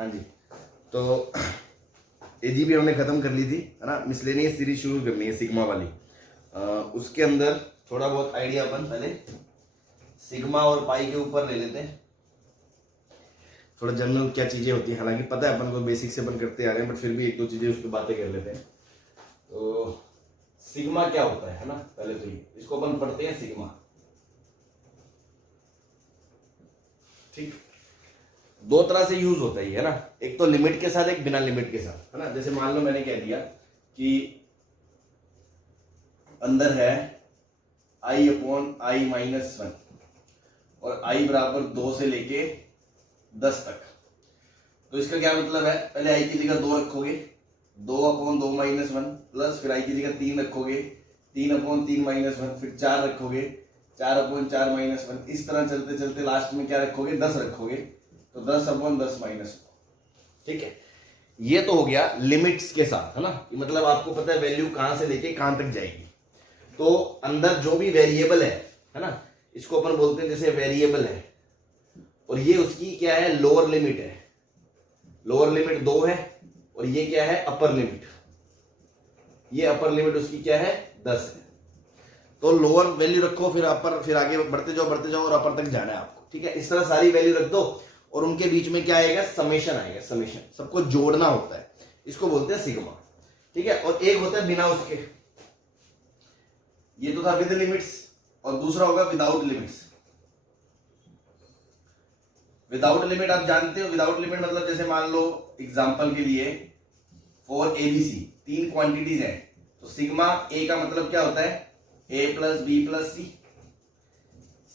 हाँ जी, तो एजीबी हमने खत्म कर ली थी, है ना। मिसलेनियस सीरीज शुरू करनी है सिग्मा वाली। उसके अंदर थोड़ा बहुत आइडिया अपन पहले सिग्मा और पाई के ऊपर ले लेते हैं। थोड़ा जनरल क्या चीजें होती हैं, हालांकि पता है अपन को, बेसिक से अपन करते आ रहे हैं, बट फिर भी एक दो चीजें उस पर बातें कर लेते हैं। तो सिग्मा क्या होता है ना, पहले तो ये इसको अपन पढ़ते हैं सिग्मा। ठीक, दो तरह से यूज होता है, ना। एक तो लिमिट के साथ, एक बिना लिमिट के साथ, है ना। जैसे मान लो मैंने कह दिया कि अंदर है i अपॉन आई माइनस 1 और i बराबर 2 से लेके 10 तक। तो इसका क्या मतलब है, पहले i की जगह 2 रखोगे, 2 अपॉन 2 माइनस 1 प्लस फिर i की जगह 3 रखोगे, 3 अपॉन 3 माइनस 1, फिर 4 रखोगे, 4 अपॉन 4 माइनस 1। इस तरह चलते चलते लास्ट में क्या रखोगे, 10 रखोगे, तो 10 अपॉन 10 माइनस 1। ठीक है, ये तो हो गया लिमिट्स के साथ, है ना। मतलब आपको पता है वैल्यू कहां से लेके कहां तक जाएगी। तो अंदर जो भी वेरिएबल है ना, इसको अपन बोलते हैं जैसे वेरिएबल है, और ये उसकी क्या है, लोअर लिमिट है। लोअर लिमिट 2 है और ये क्या है, अपर लिमिट। ये अपर लिमिट उसकी क्या है, 10 है। तो लोअर वैल्यू रखो, फिर अपर, फिर आगे बढ़ते जाओ और अपर तक जाना है आपको। ठीक है, इस तरह सारी वैल्यू रख दो और उनके बीच में क्या आएगा, समेशन आएगा। समेशन, सबको जोड़ना होता है, इसको बोलते हैं सिग्मा। ठीक है, और एक होता है बिना उसके, ये तो था विद लिमिट्स, और दूसरा होगा विदाउट लिमिट्स। विदाउट लिमिट आप जानते हो, विदाउट लिमिट मतलब जैसे मान लो एग्जांपल के लिए फॉर एबीसी 3 क्वांटिटीज है, तो सिग्मा ए का मतलब क्या होता है, A plus B plus C.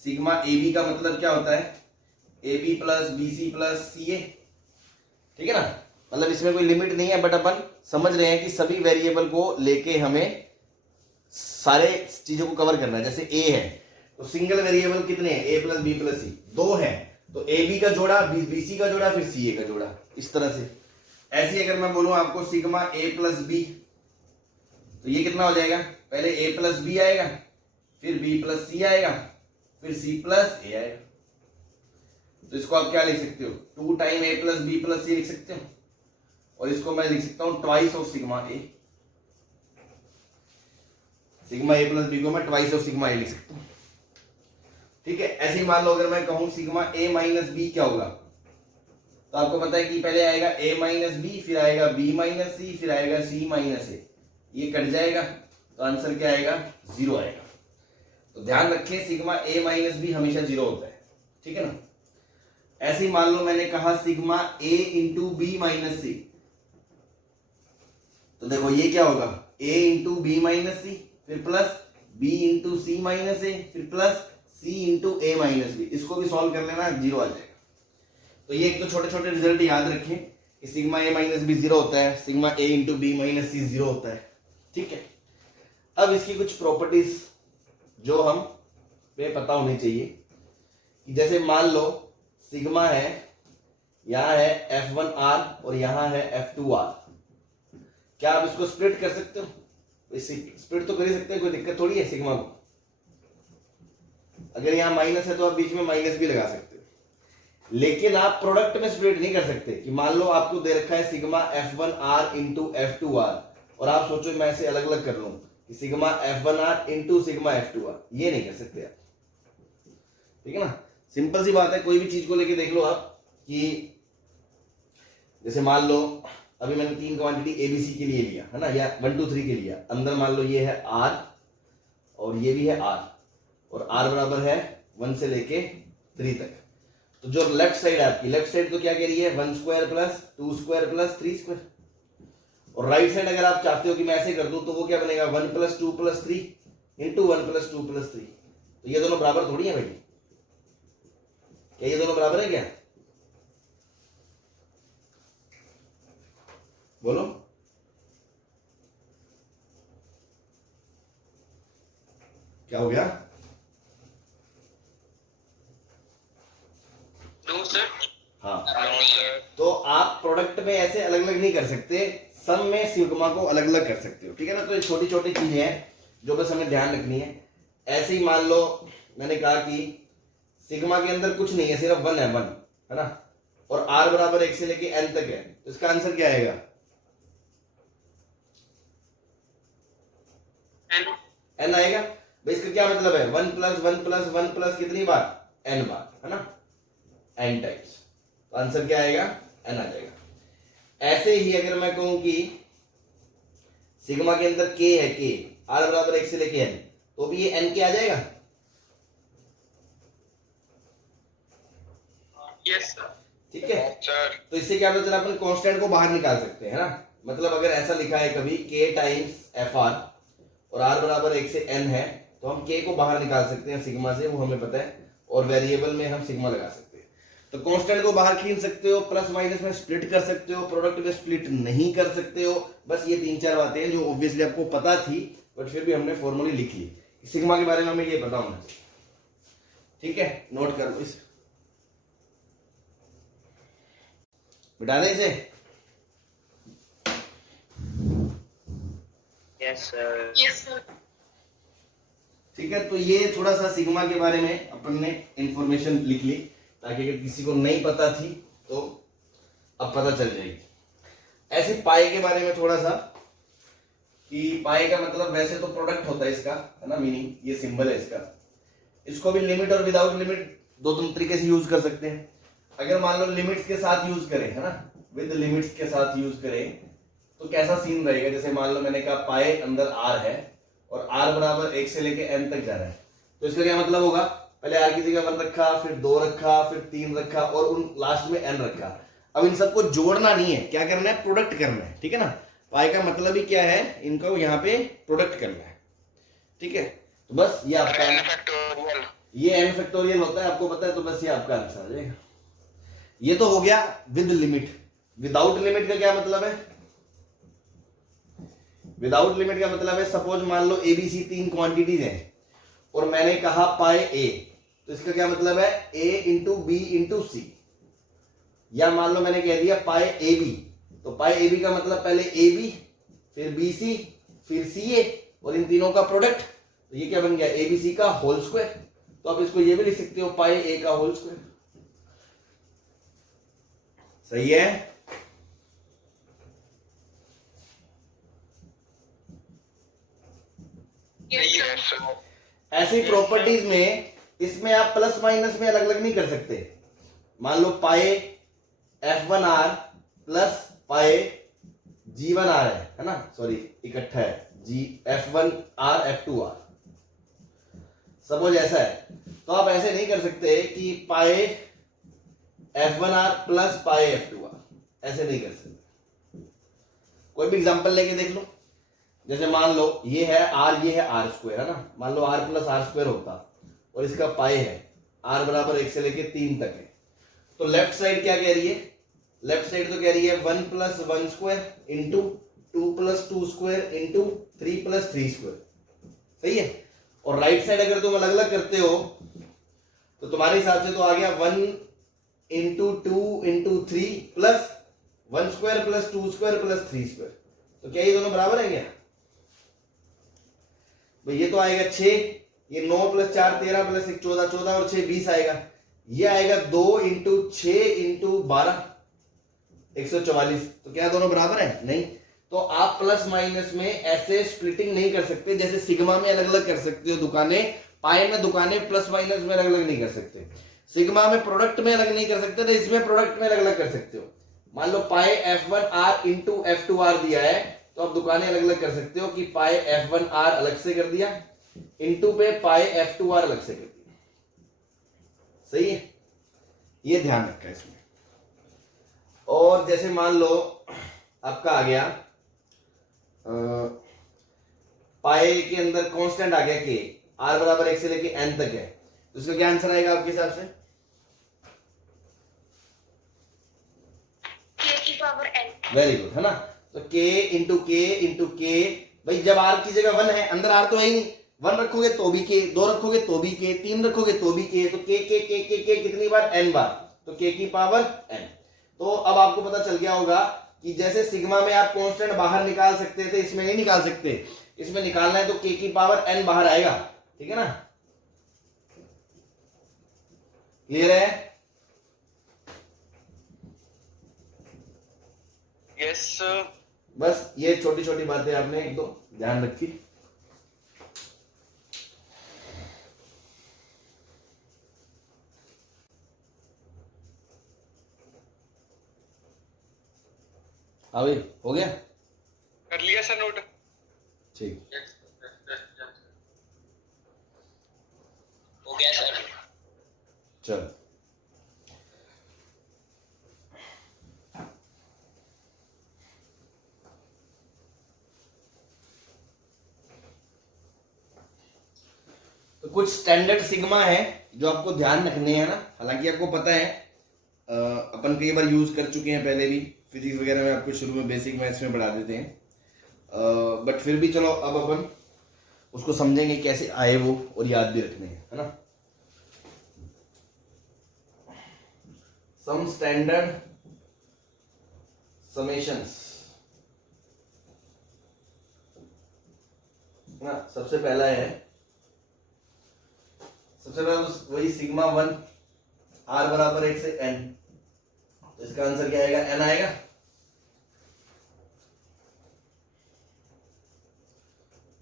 Sigma A B का मतलब क्या होता है, A B plus B C plus C A. ठीक है ना, मतलब इसमें कोई लिमिट नहीं है, बट अपन समझ रहे हैं कि सभी वेरिएबल को लेके हमें सारे चीजों को कवर करना है। जैसे ए है तो सिंगल वेरिएबल कितने हैं, ए प्लस बी प्लस सी, 2 है, तो ए बी का जोड़ा, बी सी का जोड़ा, फिर सी ए का जोड़ा, इस तरह से। ऐसे अगर मैं बोलूं आपको सिग्मा ए प्लस बी, तो ये कितना हो जाएगा, पहले ए प्लस बी आएगा, फिर बी प्लस सी आएगा, फिर सी प्लस ए आएगा। तो इसको आप क्या लिख सकते हो, 2 time A plus B plus C लिख सकते हो, और इसको मैं लिख सकता हूं twice of sigma A. Sigma A plus B को मैं ट्वाइस ऑफ सिग्मा ए लिख सकता हूं। ठीक है, ऐसे ही मान लो अगर मैं कहूं सिग्मा ए माइनस बी क्या होगा, तो आपको पता है कि पहले आएगा ए माइनस बी, फिर आएगा बी माइनस सी, फिर आएगा सी माइनस ए। ये कट जाएगा तो आंसर क्या आएगा, 0 आएगा। तो ध्यान रखें सिग्मा ए माइनस बी हमेशा 0 होता है। ठीक है ना। ऐसे ही मान लो मैंने कहा सिग्मा ए इंटू बी माइनस सी, तो देखो ये क्या होगा, ए इंटू बी माइनस सी, फिर प्लस बी इंटू सी माइनस ए, फिर प्लस सी इंटू ए माइनस बी। इसको भी सॉल्व कर लेना, 0 आ जाएगा। तो ये एक तो छोटे छोटे रिजल्ट याद रखें कि सिग्मा ए माइनस बी 0 होता है, सिग्मा ए इंटू बी माइनस सी 0 होता है। ठीक है, अब इसकी कुछ प्रॉपर्टीज जो हम पे पता होनी चाहिए, कि जैसे मान लो सिग्मा है, यहां है F1R और यहां है F2R। क्या आप इसको स्प्लिट कर सकते हो, स्प्लिट तो कर ही सकते हैं, कोई दिक्कत थोड़ी है सिग्मा को। अगर यहां माइनस है तो आप बीच में माइनस भी लगा सकते हो, लेकिन आप प्रोडक्ट में स्प्लिट नहीं कर सकते। कि मान लो आपको दे रखा है सिग्मा F1R इंटू F2R, और आप सोचो मैं इसे अलग अलग कर लूं कि sigma F1R into sigma F2R, ये नहीं कर सकते आप। ठीक है ना, सिंपल सी बात है। कोई भी चीज को लेके देख लो आप, कि जैसे मान लो अभी मैंने 3 क्वांटिटी एबीसी के लिए लिया, है ना, या 1 2 3 के लिया। अंदर मान लो ये है R और ये भी है R, और R बराबर है 1 से लेके 3 तक। तो जो लेफ्ट साइड है आपकी, लेफ्ट साइड तो क्या कह रही है, 1 square plus 2 square plus 3 square. और राइट साइड अगर आप चाहते हो कि मैं ऐसे कर दूं, तो वो क्या बनेगा, 1 plus 2 plus 3 into 1 plus 2 plus 3। तो ये दोनों बराबर थोड़ी है भाई, क्या ये दोनों बराबर है क्या, बोलो। क्या हो गया, हाँ। तो आप प्रोडक्ट में ऐसे अलग अलग नहीं कर सकते, सम में सिग्मा को अलग अलग कर सकते हो। ठीक है ना, तो ये छोटी छोटी चीजें हैं जो बस हमें ध्यान रखनी है। ऐसे ही मान लो मैंने कहा कि सिग्मा के अंदर कुछ नहीं है, सिर्फ 1 है, 1 है ना। और r बराबर 1 से लेके n तक है, तो इसका आंसर क्या आएगा? n आएगा। भाई इसका क्या मतलब है? 1 प्लस 1 प्लस 1 प्लस कितनी बार? n बार, है ना, n टाइम्स। तो आंसर क्या आएगा? n आ जाएगा। ऐसे ही अगर मैं कहूं कि सिग्मा के अंदर k है, k r बराबर 1 से लेके n, तो भी ये n के आ जाएगा। Yes sir. ठीक है, तो इससे क्या पता चला अपन कांस्टेंट को बाहर निकाल सकते हैं, है ना। मतलब अगर ऐसा लिखा है कभी k टाइम्स एफ आर और r बराबर 1 से n है, तो हम k को बाहर निकाल सकते हैं सिग्मा से, वो हमें पता है, और वेरिएबल में हम सिग्मा लगा सकते हैं। तो कांस्टेंट को बाहर खींच सकते हो, प्लस माइनस में स्प्लिट कर सकते हो, प्रोडक्ट में स्प्लिट नहीं कर सकते हो। बस ये 3-4 बातें हैं जो ऑब्वियसली आपको पता थी, बट फिर भी हमने फॉर्मली लिख ली। सिग्मा के बारे में हमें ये पता होना चाहिए। ठीक है, नोट कर लो इसे, मिटा दें इसे। Yes sir. Yes sir. ठीक है, तो ये थोड़ा सा सिग्मा के बारे में अपन ने इंफॉर्मेशन लिख ली, ताकि अगर किसी को नहीं पता थी तो अब पता चल जाएगी। ऐसे पाई के बारे में थोड़ा सा, कि पाई का मतलब वैसे तो प्रोडक्ट होता है इसका, है ना, मीनिंग ये सिंबल है इसका। इसको भी लिमिट और विदाउट लिमिट दो तरीके से यूज कर सकते हैं। अगर मान लो लिमिट्स के साथ यूज करें, है ना, विद लिमिट्स के साथ यूज करें, तो कैसा सीन रहेगा? जैसे मान लो मैंने कहा पाई अंदर r है और r बराबर 1 से लेके n तक जा रहा है, तो इसका क्या मतलब होगा? पहले r की जगह 1 रखा, फिर 2 रखा, फिर 3 रखा और उन लास्ट में n रखा। अब इन सबको जोड़ना नहीं है, क्या करना है? प्रोडक्ट करना है। ठीक है ना, पाई का मतलब ही क्या है? इनको यहाँ पे प्रोडक्ट करना है। ठीक है, तो बस ये आपका ये n फैक्टोरियल होता है, आपको पता है, तो बस ये आपका आंसर आ जाएगा। ये तो हो गया विद लिमिट। विदाउट लिमिट का क्या मतलब है? विदाउट लिमिट का मतलब है, सपोज मान लो एबीसी 3 क्वांटिटीज हैं और मैंने कहा पाई ए, तो इसका क्या मतलब है? a इंटू बी इंटू सी। या मान लो मैंने कह दिया पाई ए बी, तो पाई ए बी का मतलब पहले ए बी, फिर बी सी, फिर सी ए, और इन तीनों का प्रोडक्ट। तो ये क्या बन गया? ए बी सी का होल स्क्वायर। तो आप इसको ये भी लिख सकते हो पाई ए का होल स्क्वायर। सही है? ऐसी प्रॉपर्टीज में इसमें आप प्लस माइनस में अलग अलग नहीं कर सकते। मान लो पाए F1R प्लस पाए G1R है ना, सॉरी इकट्ठा है, F1R F2R। सपोज ऐसा है, तो आप ऐसे नहीं कर सकते कि पाए F1R प्लस पाए F2R, ऐसे नहीं कर सकते। कोई भी एग्जांपल लेके देख लो। जैसे मान लो ये है R, ये है R स्क्वायर, है ना, मान लो R प्लस R स्क्वायर होता और इसका पाई है R बराबर 1 से लेके 3 तक है, तो लेफ्ट साइड क्या कह रही है? लेफ्ट साइड तो कह रही है 1 plus 1 square into 2 plus 2 square into 3 plus 3 square. सही है? और राइट साइड अगर तुम अलग अलग करते हो तो तुम्हारे हिसाब से तो आ गया 1 into 2 into 3 plus 1 square plus 2 square plus 3 square. तो क्या ये दोनों बराबर है क्या? भाई ये तो आएगा 6, ये 9 प्लस 4 13 प्लस 1 14, 14 और 6 20 आएगा। ये आएगा 2 इंटू 6 इंटू 12 144। तो क्या दोनों बराबर है? नहीं। तो आप प्लस माइनस में ऐसे स्प्लिटिंग नहीं कर सकते जैसे सिग्मा में अलग अलग कर सकते हो दुकानें, पाई में दुकानें प्लस माइनस में अलग अलग नहीं कर सकते। सिग्मा में प्रोडक्ट में अलग नहीं कर सकते, तो इसमें प्रोडक्ट में अलग अलग कर सकते हो। मान लो पाई F1R इंटू F2R दिया है, तो आप दुकानें अलग अलग कर सकते हो कि पाई F1R अलग से कर दिया, इंटू पे पाई F2R अलग से कर दिया। सही है? ये ध्यान रखा है इसमें। और जैसे मान लो आपका आ गया पाई के अंदर कांस्टेंट आ गया के, R बराबर 1 से लेके n तक है, तो इसका क्या आंसर आएगा आपके हिसाब से? k की पावर n। वेरी गुड, है ना। तो k इंटू के, भाई जब r की जगह 1 है, अंदर r तो है ही नहीं, 1 रखोगे तो भी k, 2 रखोगे तो भी k, 3 रखोगे तो भी k, तो k कितनी बार? n बार, तो k की पावर n। तो अब आपको पता चल गया होगा कि जैसे सिग्मा में आप कांस्टेंट बाहर निकाल सकते थे, इसमें नहीं निकाल सकते। इसमें निकालना है तो k की पावर n बाहर आएगा। ठीक है ना? क्लियर है? Yes, sir. बस ये छोटी छोटी बातें आपने एक दो ध्यान रखी। हाँ भाई, हो गया? कर लिया सर नोट? ठीक, हो गया सर। चल। तो कुछ स्टैंडर्ड सिग्मा है जो आपको ध्यान रखने हैं ना, हालांकि आपको पता है अपन कई बार यूज कर चुके हैं पहले भी, फिजिक्स वगैरह में आपको शुरू में बेसिक मैथ्स में पढ़ा देते हैं, बट फिर भी चलो अब अपन उसको समझेंगे कैसे आए वो, और याद भी रखने हैं, है ना। सम स्टैंडर्ड समेशंस ना, सबसे पहला है, सबसे पहला वही सिग्मा 1 r बराबर 1 से n, तो इसका आंसर क्या आएगा? n आएगा।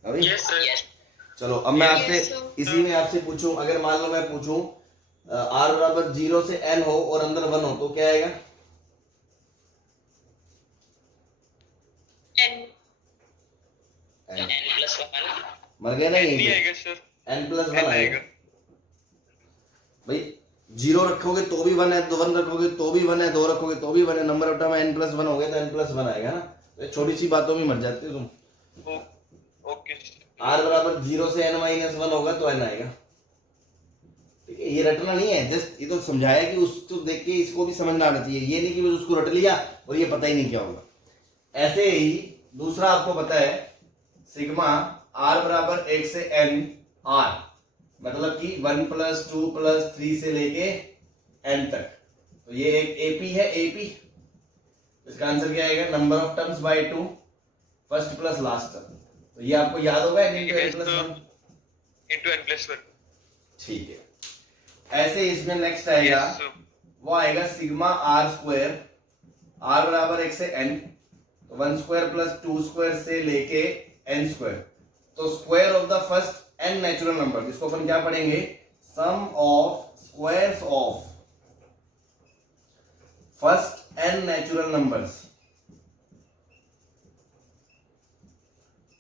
अभी Yes, sir. Yes. चलो अब मैं आपसे Yes, sir. इसी में आपसे पूछूं, अगर मान लो मैं पूछूं r बराबर 0 से n हो और अंदर 1 हो तो क्या आएगा? N. N plus 1. मर गए ना N यहीं नहीं पे? आएगा सर। n प्लस 1 N आएगा आएगा। भाई। 0 रखोगे तो भी 1 है, तो 1 रखोगे तो भी 1 है, 2 रखोगे तो भी 1 है, number of time n plus 1 हो गया तो n प्लस 1 आएगा ना। तो छोटी सी बातों में मर जाते हो तुम। ओके। r बराबर 0 से n माइनस 1 होगा तो n आएगा। ठीक है, ये रटना नहीं है, जस्ट ये तो समझाया कि उसको देख के इसको भी समझना आना चाहिए, ये नहीं कि बस उसको रट लिया और ये पता ही नहीं क्या होगा। ऐसे ही दूसरा आपको पता है सिग्मा r बराबर 1 से n r, मतलब कि 1 प्लस 2 प्लस 3 से लेके n तक, तो ये एक एपी है, एपी। इसका आंसर क्या आएगा? Number of terms by 2, first plus last term. तो ये आपको याद होगा, n into n plus 1 into n plus 1। ठीक है। ऐसे इसमें नेक्स्ट आएगा, वो आएगा सिग्मा r स्क्वायर, r बराबर 1 से n, 1 स्क्वायर प्लस 2 स्क्वायर से लेके n स्क्वायर, तो square of the first n natural number, इसको अपन क्या पढ़ेंगे? Sum of squares of first n natural numbers.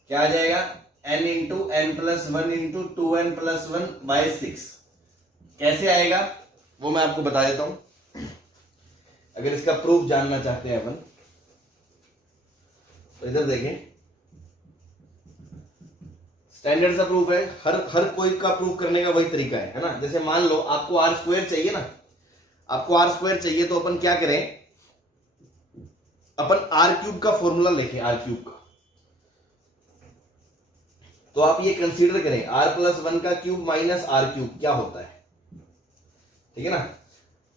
क्या आ जाएगा? n into n plus 1 into 2n plus 1 by 6। कैसे आएगा वो मैं आपको बता देता हूं, अगर इसका प्रूफ जानना चाहते हैं अपन तो इधर देखें, स्टैंडर्ड सा प्रूफ है, हर कोई का प्रूफ करने का वही तरीका है ना। जैसे मान लो आपको r स्क्वायर चाहिए ना, आपको r स्क्वायर चाहिए तो अपन क्या करें, अपन r क्यूब का फॉर्मूला लिखें, r क्यूब का। तो आप ये कंसीडर करें r प्लस 1 का क्यूब माइनस r क्यूब क्या होता है, ठीक है ना।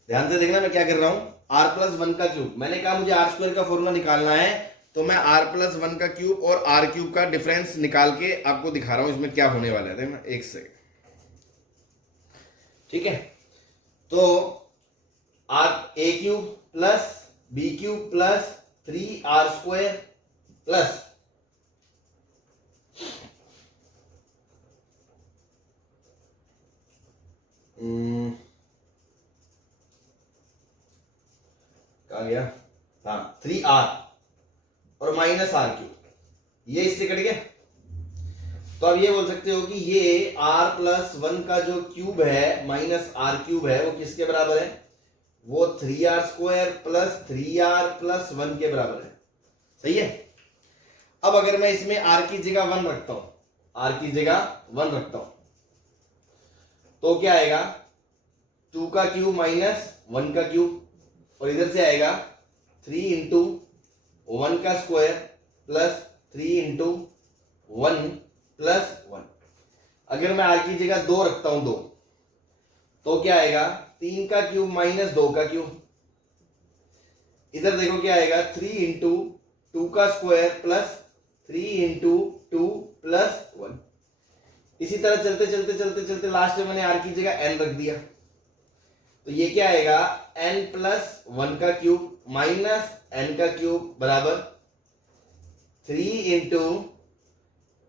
ध्यान से देखना मैं क्या कर रहा हूं, r प्लस 1 का क्यूब, मैंने कहा मुझे r स्क्वायर का फॉर्मूला निकालना है, तो मैं r प्लस 1 का क्यूब और r क्यूब का डिफरेंस निकाल के आपको दिखा रहा हूं इसमें क्या होने वाला है। देखना एक सेकंड, ठीक है। तो a cube plus b cube plus 3r square plus कहा गया, हाँ 3r और माइनस r क्यूब, ये इससे कट गया। तो अब ये बोल सकते हो कि ये r प्लस 1 का जो क्यूब है माइनस r क्यूब है वो किसके बराबर है? वो 3r square plus 3r plus 1 के बराबर है। सही है। अब अगर मैं इसमें r की जगह 1 रखता हूं, r की जगह 1 रखता हूं तो क्या आएगा? 2 का क्यूब माइनस 1 का क्यूब, और इधर से आएगा 3 इंटू 1 का स्क्वायर प्लस 3 इंटू 1 प्लस 1। अगर मैं r की जगह 2 रखता हूं 2 तो क्या आएगा? 3 का क्यूब माइनस 2 का क्यूब, इधर देखो क्या आएगा? 3 इंटू 2 का स्क्वायर प्लस 3 इंटू 2 प्लस 1। इसी तरह चलते चलते चलते चलते लास्ट में मैंने r की जगह n रख दिया, तो ये क्या आएगा? n प्लस 1 का क्यूब माइनस एन का क्यूब बराबर 3 इंटू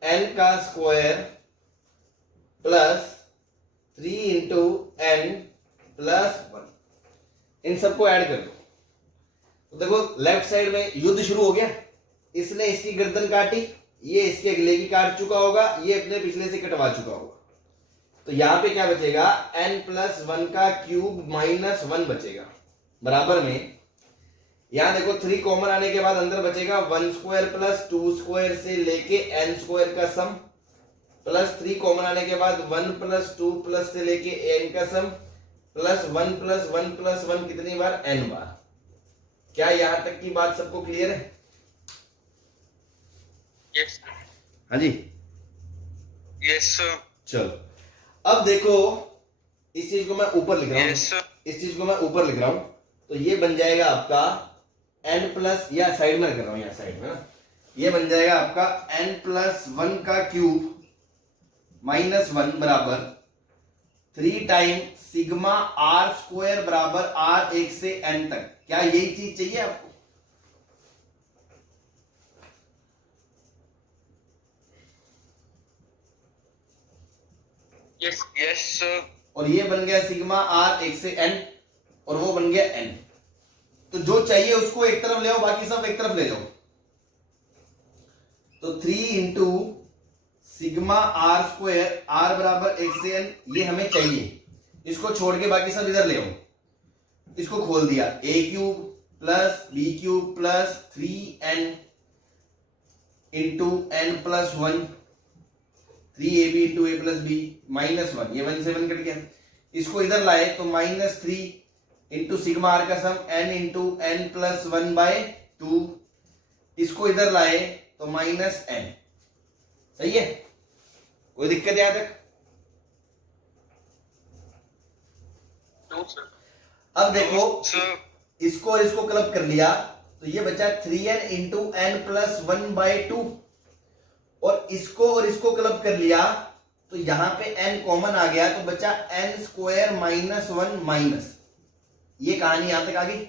एन का square plus 3 into n plus 1। इन सबको ऐड कर दो तो देखो लेफ्ट साइड में युद्ध शुरू हो गया। इसने इसकी गर्दन काटी, ये इसके अगले की काट चुका होगा, ये अपने पिछले से कटवा चुका होगा। तो यहां पे क्या बचेगा, n प्लस 1 का क्यूब माइनस 1 बचेगा बराबर में। यहां देखो 3 कॉमन आने के बाद अंदर बचेगा 1 स्क्वायर प्लस 2 स्क्वायर से लेके n स्क्वायर का सम, प्लस 3 कॉमन आने के बाद 1 प्लस 2 प्लस से लेके n का सम, प्लस 1 प्लस 1 प्लस 1 कितनी बार, n बार। क्या यहां तक की बात सबको क्लियर है? यस हाँ जी, यस चलो अब देखो इस चीज को मैं ऊपर लिख रहा हूं, यस इस चीज को मैं ऊपर लिख रहा हूं तो ये बन जाएगा आपका n प्लस, या साइड में कर रहा हूं, यहाँ साइड में ना, ये बन जाएगा आपका n प्लस 1 का क्यूब माइनस 1 बराबर 3 टाइम सिग्मा r स्क्वायर बराबर r 1 से n तक। क्या यही चीज चाहिए आपको? यस यस और ये बन गया सिग्मा r 1 से n और वो बन गया n। तो जो चाहिए उसको एक तरफ ले आओ, बाकी सब एक तरफ ले जाओ। तो 3 into sigma r square r बराबर 1 से n, ये हमें चाहिए। इसको छोड़ के बाकी सब इधर ले आओ। इसको खोल दिया, a cube plus b cube plus 3n into n plus 1, 3ab into a plus b minus 1, ये 1 से 1 कट गया। इसको इधर लाए तो माइनस 3 इंटू सिग्मा आर का sum n into n plus 1 by 2। इसको इधर लाए तो माइनस n। सही है, कोई दिक्कत यहां तक? अब देखो इसको और इसको क्लब कर लिया तो ये बचा 3n into n plus 1 by 2, और इसको क्लब कर लिया तो यहां पे n कॉमन आ गया तो बचा n स्क्वायर माइनस 1 माइनस। ये कहानी यहां तक आ गई।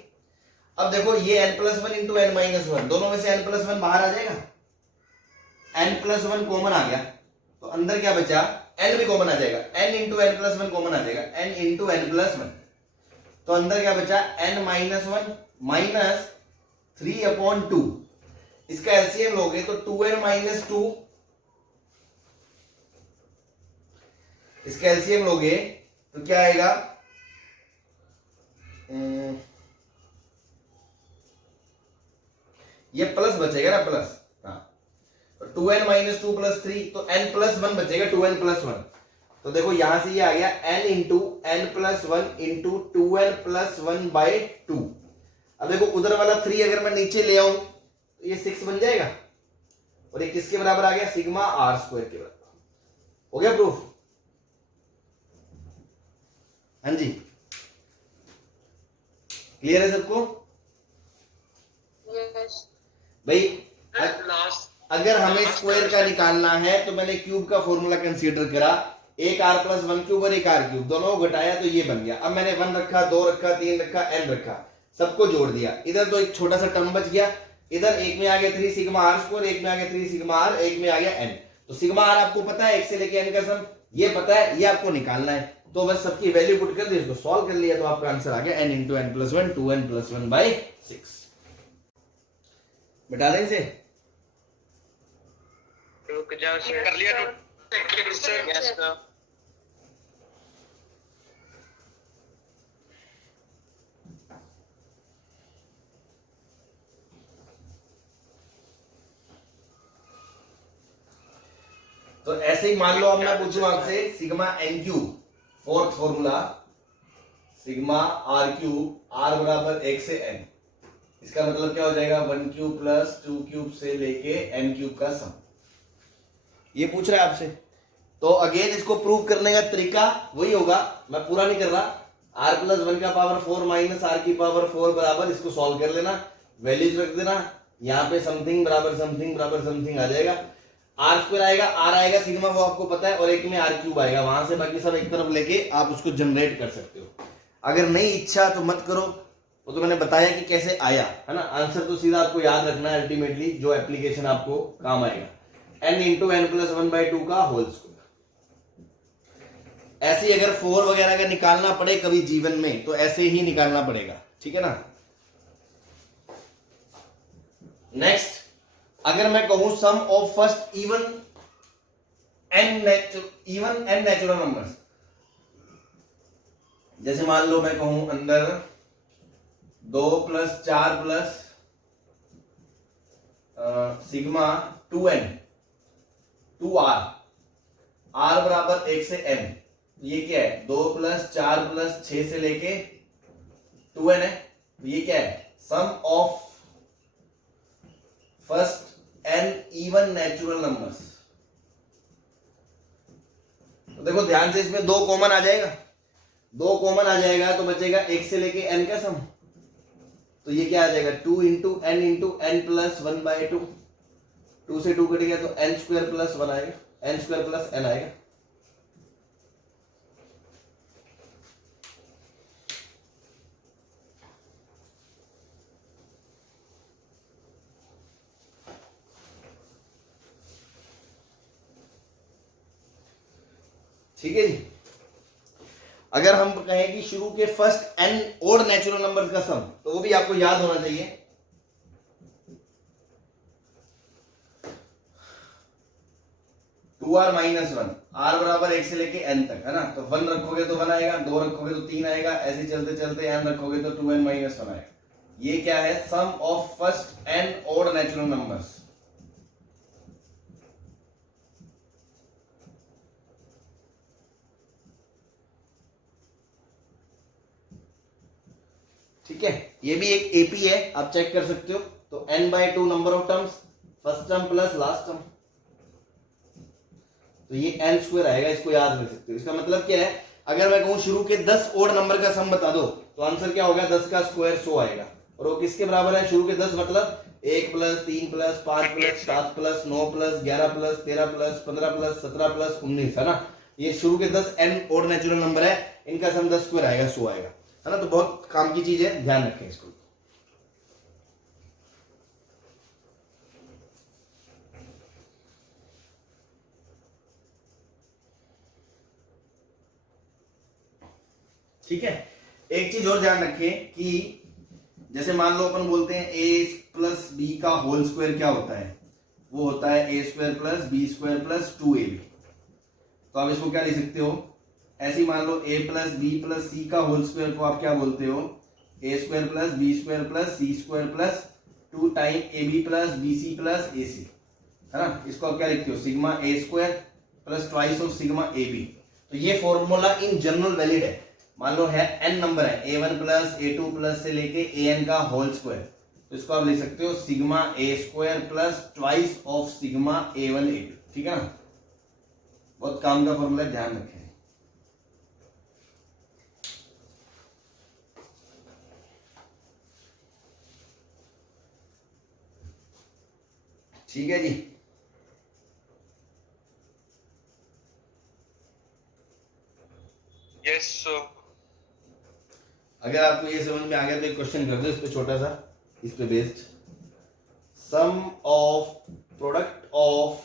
अब देखो ये n plus 1 into n minus 1, दोनों में से n प्लस 1 बाहर आ जाएगा, n प्लस 1 कॉमन आ गया तो अंदर क्या बचा, n भी कॉमन आ जाएगा, n into n plus 1 common आ जाएगा, n इंटू n प्लस 1। तो अंदर क्या बचा, n माइनस 1 माइनस 3/2। इसका एलसीएम लोगे तो 2n माइनस 2, इसका एलसीएम लोगे तो क्या आएगा, ये प्लस बचेगा ना, प्लस, हाँ, तो 2n माइनस 2 प्लस 3 तो n प्लस 1 बचेगा, 2n प्लस 1। तो देखो यहां से ये आ गया n into n plus 1 into 2n plus 1 by 2। अब देखो उधर वाला 3 अगर मैं नीचे ले आऊं तो ये 6 बन जाएगा, और ये किसके बराबर आ गया, सिग्मा आर स्क्वायर के बराबर। हो गया प्रूफ? हाँ जी, क्लियर है सबको? भाई अगर हमें स्क्वायर का निकालना है तो मैंने क्यूब का फॉर्मूला कंसीडर करा, एक r प्लस 1 क्यूब और एक r क्यूब, दोनों को घटाया तो ये बन गया। अब मैंने 1 रखा, 2 रखा, 3 रखा, n रखा, सबको जोड़ दिया। इधर तो एक छोटा सा टर्म बच गया, इधर एक में आ गया 3 सिग्मा r स्क्वायर, एक में आ गया 3 सिग्मा r, एक में आ गया n। तो सिग्मा r आपको पता है, 1 से लेके n का सम ये पता है, ये आपको निकालना है। तो बस सबकी वैल्यू पुट कर दी, इसको सॉल्व कर लिया तो आपका आंसर आ गया n into n plus 1, 2n plus 1 by 6। बता दें इसे? रुक जाओ सर, कर लिया नोट सर। Yes sir. तो ऐसे ही मान लो अब मैं पूछूं आपसे sigma n cube, fourth formula, sigma r cube r बराबर 1 से n, इसका मतलब क्या हो जाएगा, 1 क्यूब प्लस 2 क्यूब से लेके n क्यूब का सम। ये पूछ रहा है आपसे। तो अगेन इसको प्रूव करने का तरीका वही होगा, मैं पूरा नहीं कर रहा। r प्लस 1 का पावर 4 माइनस r की पावर 4 बराबर, इसको सॉल्व कर लेना, वैल्यूज रख देना, यहाँ पे समथिंग बराबर समथिंग बराबर समथिंग आ जाएगा। आर स्क्वायर आएगा, आर आएगा सिग्मा, वो आपको पता है, और एक में आर क्यूब आएगा, वहां से बाकी सब एक तरफ लेके आप उसको जनरेट कर सकते हो। अगर नहीं इच्छा तो मत करो, वो तो मैंने बताया कि कैसे आया, है ना। आंसर तो सीधा आपको याद रखना है, अल्टीमेटली जो एप्लीकेशन आपको काम आएगा n इंटू एन प्लस 1/2 का होल स्क्वायर। ऐसे ही अगर 4 वगैरह का निकालना पड़े कभी जीवन में तो ऐसे ही निकालना पड़ेगा, ठीक है ना। नेक्स्ट, अगर मैं कहूं sum of first even n natural numbers, जैसे मान लो मैं कहूं अंदर 2 + 4 + सिग्मा 2n 2r, r बराबर 1 से n, ये क्या है 2 + 4 + 6 से लेके 2n है, ये क्या है sum of first n even natural numbers. तो देखो ध्यान से, इसमें 2 कॉमन आ जाएगा, 2 कॉमन आ जाएगा तो बचेगा 1 से लेके n का सम, तो ये क्या आ जाएगा 2 इंटू n प्लस 1/2, 2 से 2 कट गया तो n स्क्वायर प्लस 1 आएगा, n स्क्वायर प्लस n आएगा। ठीक है जी। अगर हम कहें कि शुरू के फर्स्ट n और नेचुरल नंबर्स का सम, तो वो भी आपको याद होना चाहिए। टू आर माइनस 1, r बराबर 1 से लेके n तक, है ना। तो 1 रखोगे तो 1 आएगा, 2 रखोगे तो 3 आएगा, ऐसे चलते चलते n रखोगे तो 2n माइनस 1 आएगा। ये क्या है सम ऑफ फर्स्ट n और नेचुरल नंबर्स। ठीक है, ये भी एक एपी है, आप चेक कर सकते हो। तो n/2 number of terms, first term plus last term, तो ये n स्क्वायर आएगा, इसको याद रख सकते हो। इसका मतलब क्या है, अगर मैं कहूं शुरू के 10 ओड नंबर का सम बता दो तो आंसर क्या होगा 10 का स्क्वायर 100 आएगा। और वो किसके बराबर है, शुरू के 10 मतलब 1 + 3 + 5 + 7 + 9 + 11 + 13 + 15 + 17 + 19, है ना। ये शुरू के 10 n ओड नेचुरल नंबर है, इनका सम 10 स्क्वायर आएगा 100 आएगा, है ना। तो बहुत काम की चीज है, ध्यान रखें इसको। ठीक है, एक चीज और ध्यान रखें कि जैसे मान लो अपन बोलते हैं a + b का होल स्क्वायर क्या होता है, वो होता है a² + b² + 2ab। तो आप इसको क्या लिख सकते हो, ऐसे ही मान लो a + b + c का होल स्क्वायर को आप क्या बोलते हो a² + b² + c² + 2 time ab + bc + ac, है ना। इसको आप क्या लिखते हो sigma a² + twice of sigma ab। तो ये फॉर्मूला इन जनरल वैलिड है। मान लो है n नंबर है a1 + a2 + से लेके an का होल स्क्वायर, तो इसको आप लिख सकते हो sigma a² + twice of sigma a1 a2, ठीक है ना। बहुत काम का फॉर्मूला है, ध्यान रखें। ठीक है जी। Yes sir. अगर आपको ये समझ में आ गया तो एक क्वेश्चन कर दो इस पे छोटा सा, इस पे based. Sum of product of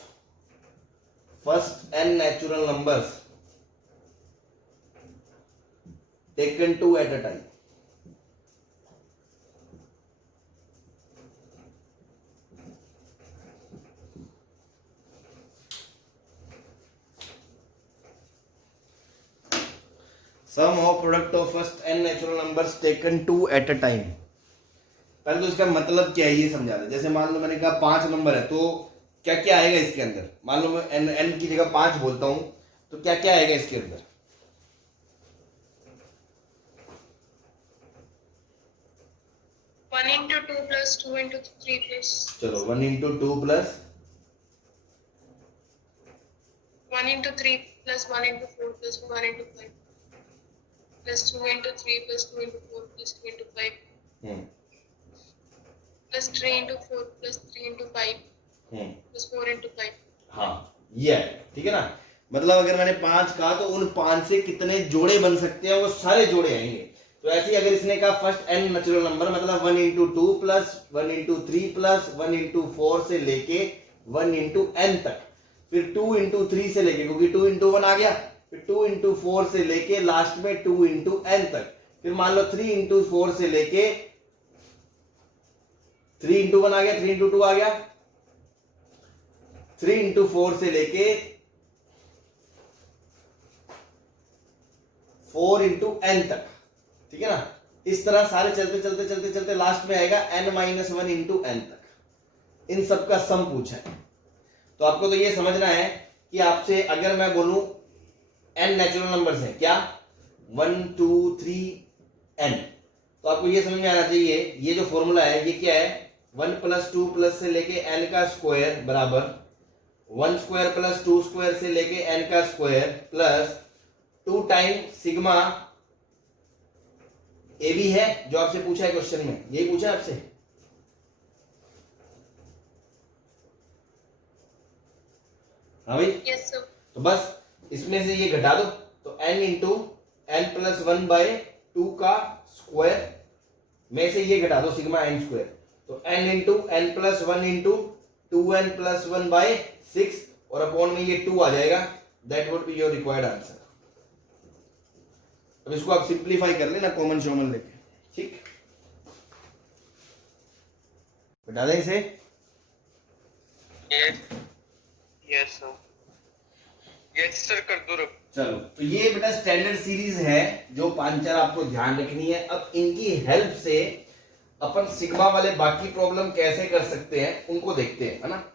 first n natural numbers taken 2 at a time. Sum of product of first n natural numbers taken 2 at a time. पहले तो इसका मतलब क्या है ये समझा दे। जैसे मान लो मैंने कहा 5 नंबर है, तो क्या क्या आएगा इसके अंदर। मान लो मैं n की जगह 5 बोलता हूं, तो क्या क्या आएगा इसके अंदर। 1 into 2 plus 2 into 3 plus चलो 1 into 2 plus 1 into 3 plus 1 into 4 plus 1 into 5 plus 2 into 3 plus 2 into 4 plus 2 into 5 plus 3 into 4 plus 3 into 5 plus 4 into 5। हाँ ये है, ठीक है ना। मतलब अगर मैंने 5 कहा तो उन 5 से कितने जोड़े बन सकते हैं, वो सारे जोड़े आएंगे। तो ऐसे ही अगर इसने कहा फर्स्ट n नेचुरल नंबर मतलब 1 into 2 plus 1 into 3 plus 1 into 4 से लेके 1 इंटू n तक, फिर 2 इंटू 3 से लेके, क्योंकि 2 इंटू 1 आ गया, फिर 2 इंटू 4 से लेके लास्ट में 2 इंटू n तक, फिर मान लो 3 इंटू 4 से लेके 3 इंटू 1 आ गया, 3 इंटू 2 आ गया, 3 इंटू 4 से लेके 4 इंटू n तक, ठीक है ना। इस तरह सारे चलते चलते चलते चलते लास्ट में आएगा n-1 इंटू n तक। इन सब का सम पूछा है। तो आपको तो ये समझना है कि आपसे अगर मैं बोलूं n नेचुरल नंबर्स है क्या, 1 2 3 n, तो आपको ये समझ में आना चाहिए ये जो फॉर्मूला है ये क्या है, 1 प्लस 2 प्लस से लेके n का स्क्वायर बराबर 1 स्क्वायर प्लस 2 स्क्वायर से लेके n का स्क्वायर प्लस 2 टाइम सिग्मा ए भी है, जो आपसे पूछा है क्वेश्चन में, यही पूछा है आपसे। हाँ भाई, यस सर। तो बस इसमें से ये घटा दो, तो n into n plus 1 by 2 का स्क्वायर में से ये घटा दो सिग्मा n स्क्वायर, तो n into n plus 1 into 2n plus 1 by 6 और अपॉन में ये 2 आ जाएगा, that would be your required answer. अब इसको आप सिंप्लीफाई कर लेना कॉमन शॉमन लेके, ठीक, बता दें इसे। यस सर, यस सर कर दो रब। चलो, तो ये बेटा स्टैंडर्ड सीरीज है जो 5-4 आपको ध्यान रखनी है। अब इनकी हेल्प से अपन सिग्मा वाले बाकी प्रॉब्लम कैसे कर सकते हैं उनको देखते हैं, है ना।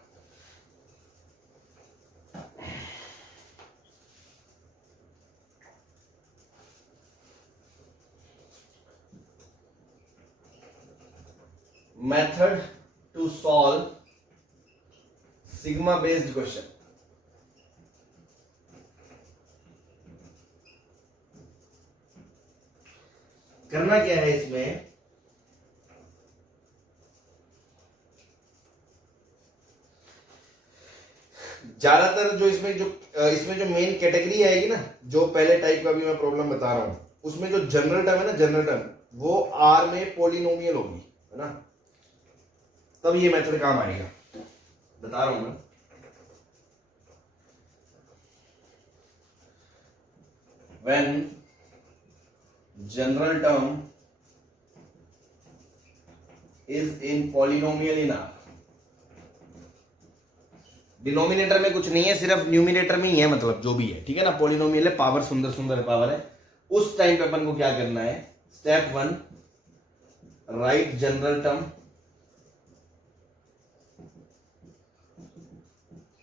Method to solve sigma based question. करना क्या है इसमें, ज्यादातर जो इसमें जो मेन कैटेगरी आएगी ना, जो पहले टाइप का भी मैं प्रॉब्लम बता रहा हूं, उसमें जो जनरल टर्म है ना, जनरल टर्म वो आर में पॉलिनोमियल होगी, है ना, तब ये मेथड काम आएगा, बता रहा हूं मैं। When general term is in polynomial in R, denominator में कुछ नहीं है, सिर्फ न्यूमिनेटर में ही है, मतलब जो भी है, ठीक है ना, पॉलिनोमियल है, पावर सुंदर सुंदर पावर है। उस टाइम पे अपन को क्या करना है, step 1 right general term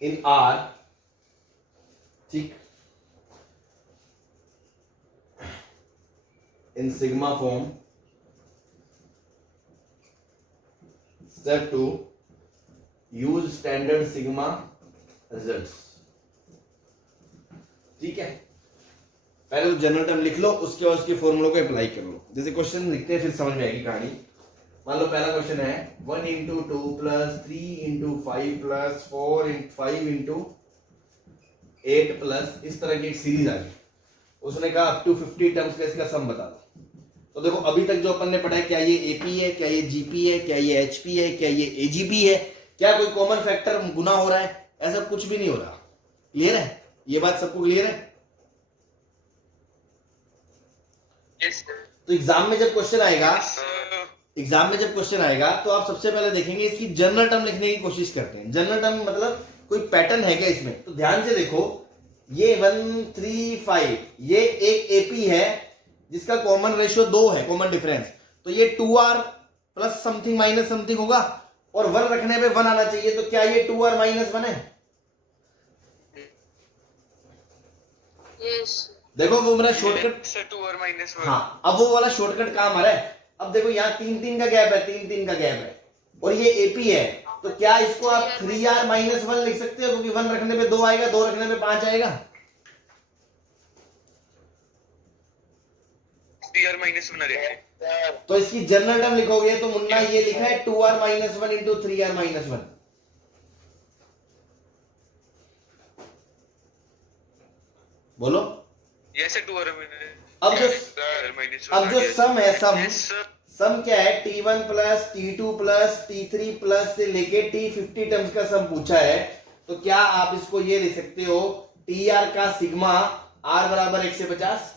in r, ठीक, in sigma form. Step 2 use standard sigma results, ठीक है। पहले तो जनरल टर्म लिख लो, उसके बाद उसके फॉर्मूलों को अप्लाई कर लो। जैसे क्वेश्चन लिखते हैं फिर समझ में आएगी कहानी। मान लो पहला क्वेश्चन है 1 into 2 plus 3 into 5 plus 4 5 into 8 plus, इस तरह की एक सीरीज आ गई। उसने कहा अप टू 50 टर्म्स का इसका सम बता दो। तो देखो अभी तक जो अपन ने पढ़ा है, क्या ये एपी है, क्या ये जीपी है, क्या ये एचपी है, क्या ये एजीपी है, क्या कोई कॉमन फैक्टर गुना हो रहा है, ऐसा कुछ भी नहीं हो रहा। क्लियर है, ये बात सबको क्लियर है। Yes sir. तो एग्जाम में जब क्वेश्चन आएगा, तो आप सबसे पहले देखेंगे इसकी जनरल टर्म लिखने की कोशिश करते हैं। जनरल टर्म मतलब कोई पैटर्न है क्या इसमें, तो ध्यान से देखो, ये 1 3 5, ये एक एपी है जिसका कॉमन रेशियो 2 है, कॉमन डिफरेंस, तो ये 2r plus something minus something होगा, और 1 रखने पे 1 आना चाहिए, तो क्या ये 2r माइनस 1 है? यस देखो वो मेरा शॉर्टकट, सर 2r माइनस 1। हाँ, अब वो वाला शॉर्टकट काम आ रहा है। अब देखो यहाँ 3 का गैप है, 3 का गैप है, और ये एपी है, तो क्या इसको आप 3r माइनस 1 लिख सकते हो, क्योंकि 1 रखने पे 2 आएगा, 2 रखने पे 5 आएगा। 3r माइनस 1 रहेगा। तो इसकी जनरल टर्म लिखोगे तो मुन्ना ये लिखा है 2r minus 1 into 3r minus 1। बोलो। यस सर 2r माइनस अब जो माइनस अब जो सम है, सम यस सर सम क्या है, T1 plus T2 plus T3 plus से लेके T50 टर्म्स का सम पूछा है। तो क्या आप इसको ये ले सकते हो, TR का सिग्मा R बराबर 150।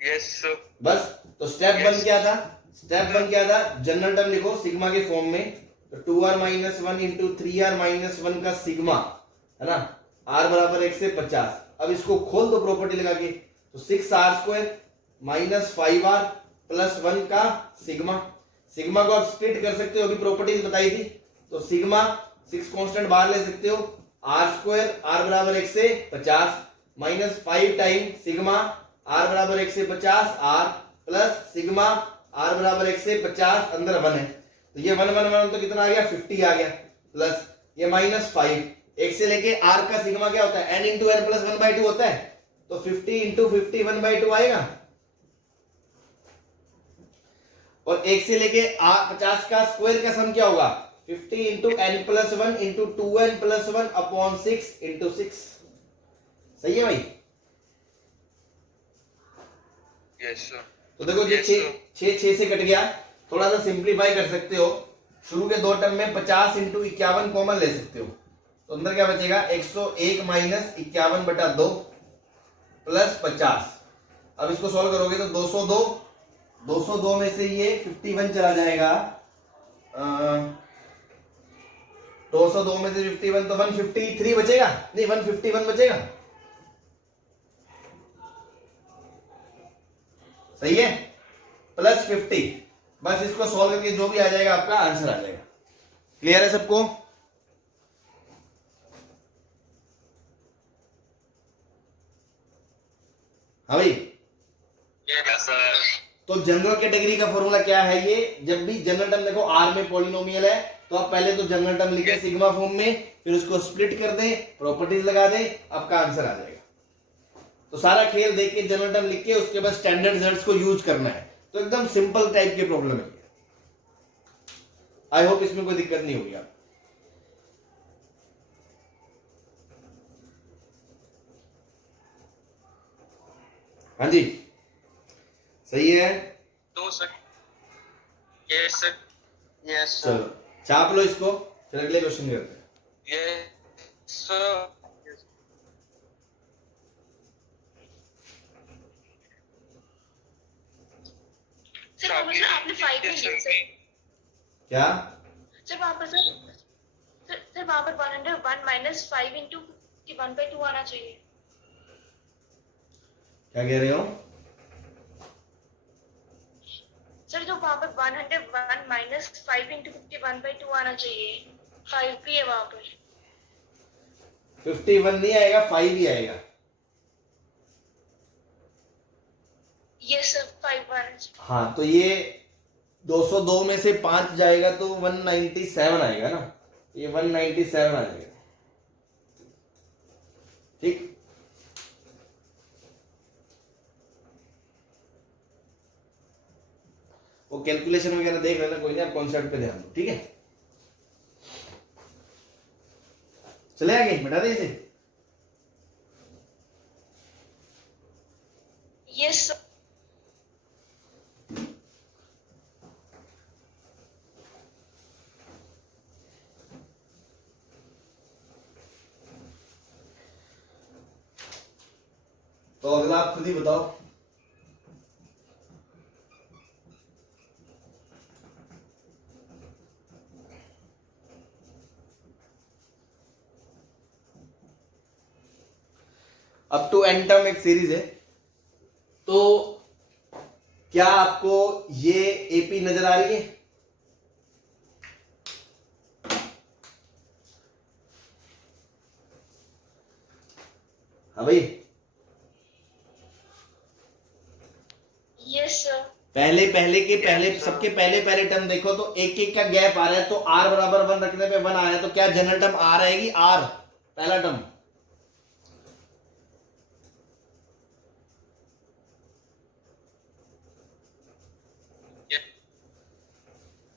यस सर बस, तो स्टेप वन क्या था, स्टेप वन क्या था, जनरल टर्म लिखो सिग्मा के फॉर्म में। तो 2R minus one into 3R minus one का सिग्मा, है ना, R बराबर 150। अब इसको खोल दो प्रॉपर्टी लगा के, तो 6R square minus 5R plus 1 का सिग्मा। सिग्मा को आप स्प्लिट कर सकते हो, अभी प्रॉपर्टीज बताई थी। तो सिग्मा 6 कांस्टेंट बाहर ले सकते हो, R स्क्वायर R बराबर 150 माइनस 5 टाइम सिग्मा R बराबर 150 R प्लस सिग्मा R बराबर 150, अंदर 1 है, तो ये 1 1 1 तो कितना आ गया, 50 आ गया, प्लस ये माइनस 5। एक से लेके R का सिग्मा क्या होता है, n इंटू एन प्लस 1/2 होता है, तो 50 इंटू 50 1/2 आएगा। और एक से लेके 50 का स्क्वायर का सम क्या होगा, 50 into n plus 1 into 2n plus 1 upon 6 into 6। सही है भाई। यस सर तो देखो ये 6 से कट गया, थोड़ा सा सिंप्लीफाई कर सकते हो। शुरू के दो टर्म में 50 इंटू 51 कॉमन ले सकते हो, तो अंदर क्या बचेगा, 101 माइनस 51/2 प्लस 50। अब इसको सॉल्व करोगे तो 202 में से ये 51 चला जाएगा, 202 में से 51 तो 153 बचेगा, नहीं 151 बचेगा। सही है, प्लस 50। बस इसको सॉल्व करके जो भी आ जाएगा आपका आंसर आ जाएगा। क्लियर है सबको। हाँ भाई, यस सर तो जनरल कैटेगरी का फॉर्मूला क्या है, ये जब भी जनरल टर्म देखो R में पॉलिनोमियल है, तो आप पहले तो जनरल टर्म लिखे सिग्मा फॉर्म में, फिर उसको स्प्लिट कर दें, प्रॉपर्टीज लगा दें, आपका आंसर आ जाएगा। तो सारा खेल देख के जनरल टर्म लिख के उसके बाद स्टैंडर्ड रिजल्ट्स को यूज करना है। तो एकदम सिंपल टाइप के प्रॉब्लम है। आई होप इसमें कोई दिक्कत नहीं होगी आप। हाँ जी, सही है, तो sir yes sir yes sir चलो छाप लो इसको, फिर अगले क्वेश्चन करते हैं। यस सर सर वहाँ पर सर आपने 5 नहीं लिया सर। क्या, सर वहाँ पर सर वहाँ पर 101 माइनस 5 इंटू 1/2 आना चाहिए। क्या कह रहे हो, सर जो वहाँ पर 101 माइनस 5 इंटू 1/2 आना चाहिए, 5 भी है वहाँ पर। 51 नहीं आएगा, 5 ही आएगा। Yes sir 5 1। हाँ, तो ये 202 में से 5 जाएगा तो 197 आएगा ना, ये 197 आ जाएगा। ठीक, वो कैलकुलेशन वगैरह देख लेना, कोई नहीं, आप कॉन्सेप्ट पे ध्यान दो, ठीक है। चले आगे, मिटा दे इसे। यस सर तो अगला आप खुद ही बताओ। अप टू एन टर्म एक सीरीज है, तो क्या आपको ये एपी नजर आ रही है, हाँ भाई, यस सर पहले सबके पहले टर्म देखो तो एक एक का गैप आ रहा है, तो R बराबर 1 रखने पे 1 आ रहा है, तो क्या जनरल टर्म R आएगी, R पहला टर्म।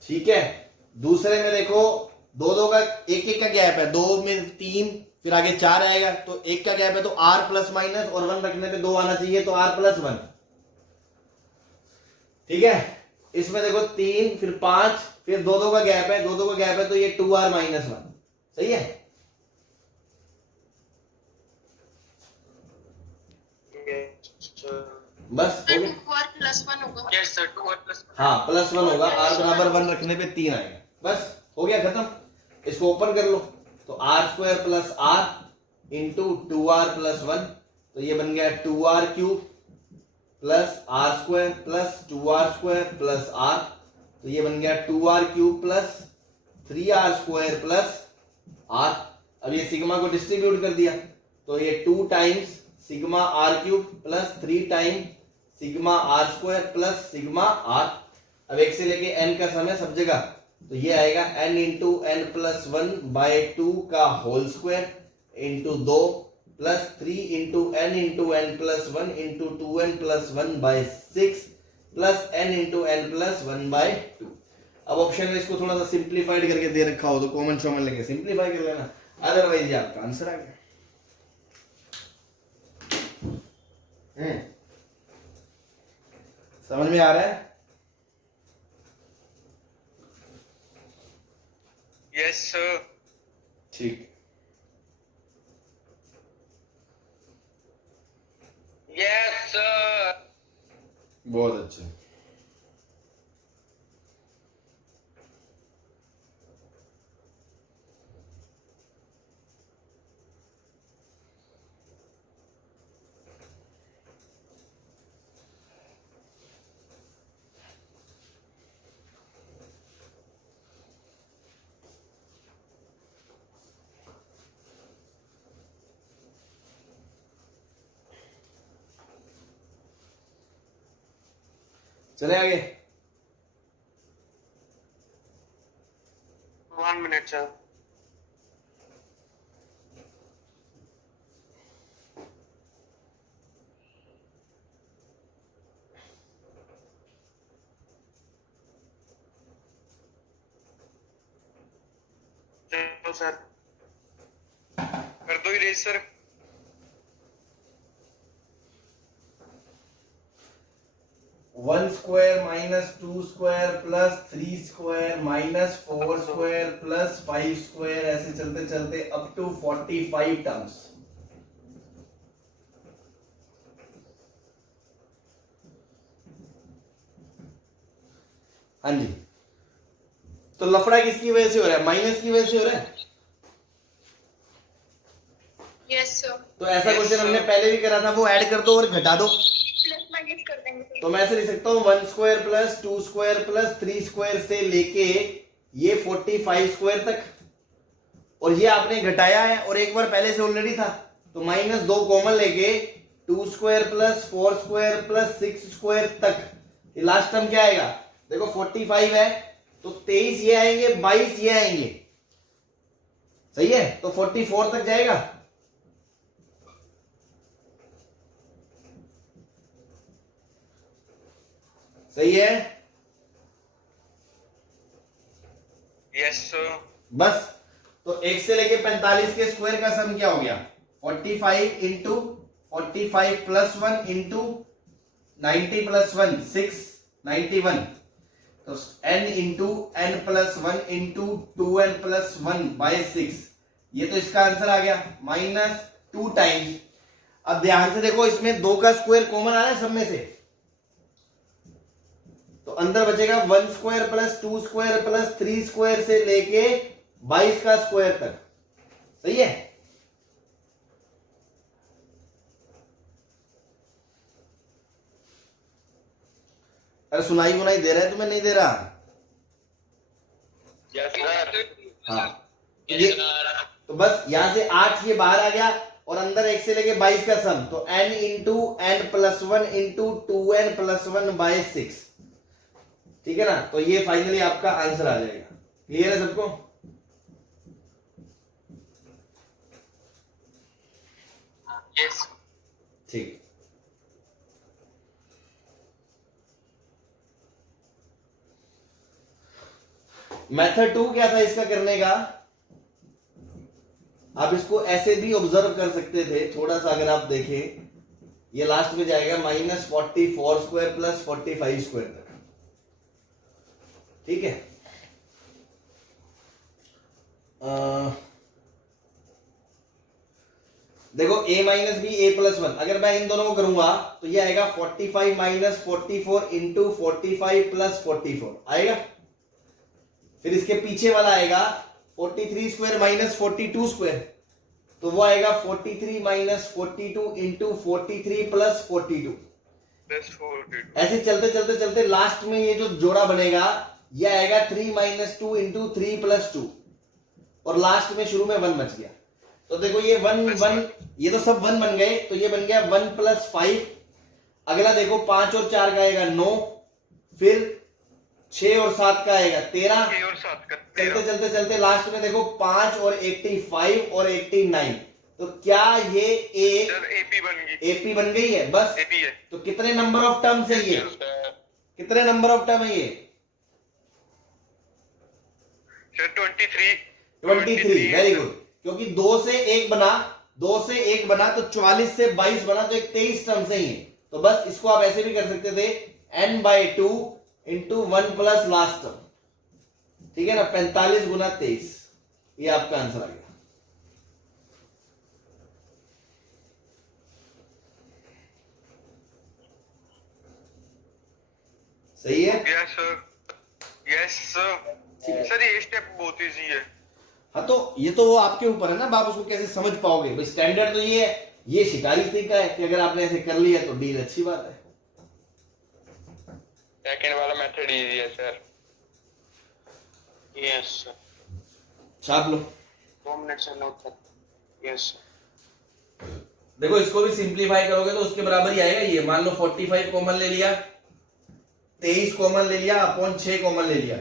ठीक है, दूसरे में देखो दो दो का एक का गैप है, 2 में 3 फिर आगे 4 आएगा, तो 1 का गैप है, तो r प्लस माइनस और 1 रखने पे 2 आना चाहिए, तो r प्लस 1। ठीक है, इसमें देखो 3 फिर 5 फिर 2 का गैप है, 2 का गैप है, तो ये 2r माइनस 1। सही है। बस हो गया। 2r plus 1 होगा। यस सर 2r प्लस हाँ प्लस 1 होगा, r बराबर 1 रखने पे 3 आएगा। बस हो गया खत्म। इसको ओपन कर लो, तो r square plus r into 2r plus 1, तो ये बन गया 2r cube plus r square plus 2r square plus r, तो ये बन गया 2r cube plus 3r square plus r। अब ये सिग्मा को डिस्ट्रीब्यूट कर दिया, तो ये 2 times sigma r cube plus 3 time sigma r square plus sigma r। अब 1 से लेके n का सम है सब जगह, तो ये आएगा n into n plus 1 by 2 का whole square into 2 plus 3 into n plus 1 into 2n plus 1 by 6 plus n into n plus 1 by 2। अब ऑप्शन में इसको थोड़ा सा सिंप्लीफाइड करके दे रखा हो तो कॉमन शॉमन लेके सिंप्लीफाई कर लेना, अदरवाइज ये आपका आंसर आ गया। समझ में आ रहा है? Yes sir. ठीक, यस सर। बहुत अच्छा। चले आगे। 1 मिनट सर। चलो सर कर दो erase sir. One square minus 2 square plus 3 square minus 4 square plus 5 square, ऐसे चलते चलते अप टू 45 टर्म्स। हाँ जी, तो लफड़ा किसकी वजह से हो रहा है? माइनस की वजह से हो रहा है। Yes sir. तो ऐसा Yes, क्वेश्चन हमने sir. पहले भी करा था, वो ऐड कर दो और घटा दो। प्लस माइनस कर देंगे। तो मैं ऐसे लिख सकता हूँ 1 square plus 2 square plus 3 square से लेके ये 45 स्क्वायर तक, और ये आपने घटाया है और एक बार पहले से ऑलरेडी था, तो माइनस 2 कॉमन लेके 2 square plus 4 square plus 6 square तक, ये लास्ट टर्म क्या आएगा? देखो 45 है तो 23 ये आएंगे, 22 ये आएंगे। सही है, तो 44 तक जाएगा। सही है। Yes sir. बस, तो 1 से लेके 45 के स्क्वायर का सम क्या हो गया? 45 इंटू 45 प्लस 1 इंटू 90 प्लस 1 6 91, तो n into n plus 1 into 2n plus 1 by 6, ये तो इसका आंसर आ गया -2 टाइम्स। अब ध्यान से देखो, इसमें 2 का स्क्वायर कॉमन आ रहा है सब में से, तो अंदर बचेगा 1 square plus 2 square plus 3 square से लेके 22 का स्क्वायर तक। सही है। अरे सुनाई बुनाई दे रहा है तुम्हें? नहीं दे रहा? Yes sir. हाँ, ये तो बस यहां से 8 ये बाहर आ गया और अंदर 1 से लेके 22 का सम, तो n into n plus 1 into 2n plus 1 by 6। ठीक है ना, तो ये फाइनली आपका आंसर आ जाएगा। क्लियर है सबको? यस। ठीक। मेथड 2 क्या था इसका करने का, आप इसको ऐसे भी ऑब्जर्व कर सकते थे थोड़ा सा, अगर आप देखें ये लास्ट में जाएगा -44 स्क्वायर प्लस 45 स्क्वायर तक, ठीक है। देखो a minus b a plus 1, अगर मैं इन दोनों को करूंगा तो ये आएगा 45 माइनस 44 इंटू 45 प्लस 44 आएगा। फिर इसके पीछे वाला आएगा 43 स्क्वायर माइनस 42 स्क्वायर, तो वो आएगा 43 माइनस 42 इंटू 43 प्लस 42। ऐसे चलते चलते चलते लास्ट में ये जो जोड़ा बनेगा ये आएगा 3 माइनस 2 इंटू 3 प्लस 2, और लास्ट में शुरू में 1 बच गया। तो देखो ये 1 1, ये तो सब 1 बन गए, तो ये बन गया 1 प्लस 5। अगला देखो 5 और 4 का आएगा 9, फिर 6 और 7 का आएगा 13, चलते चलते चलते लास्ट में देखो 5 और 85 और 89। तो क्या ये एक एपी बन गई है? बस एपी है। तो कितने नंबर ऑफ टर्म्स है ये? कितने नंबर ऑफ टर्म है ये? 23। वेरी गुड, क्योंकि 2 से 1 बना, 2 से 1 बना तो 44 से 22 बना, तो एक 23 टर्म्स है ये। तो बस इसको आप ऐसे भी कर सकते थे n/2 into 1 plus last term, ठीक है ना, 45 गुना 23, ये आपका आंसर आ गया। सही है? Yes sir, yes sir. Sir ये स्टेप बहुत इजी है। हाँ तो ये तो वो आपके ऊपर है ना, आप उसको कैसे समझ पाओगे। भाई स्टैंडर्ड तो ये है, ये शिकारी तरीका है कि अगर आपने ऐसे कर लिया तो डील अच्छी बात है। सेकंड वाला मेथड इजी है सर। Yes sir. छाप लो 2 मिनट से नोट कर। Yes sir. देखो इसको भी सिंप्लीफाई करोगे तो उसके बराबर ही आएगा ये। मान लो 45 कॉमन ले लिया, 23 कॉमन ले लिया, अपॉन 6 कॉमन ले लिया,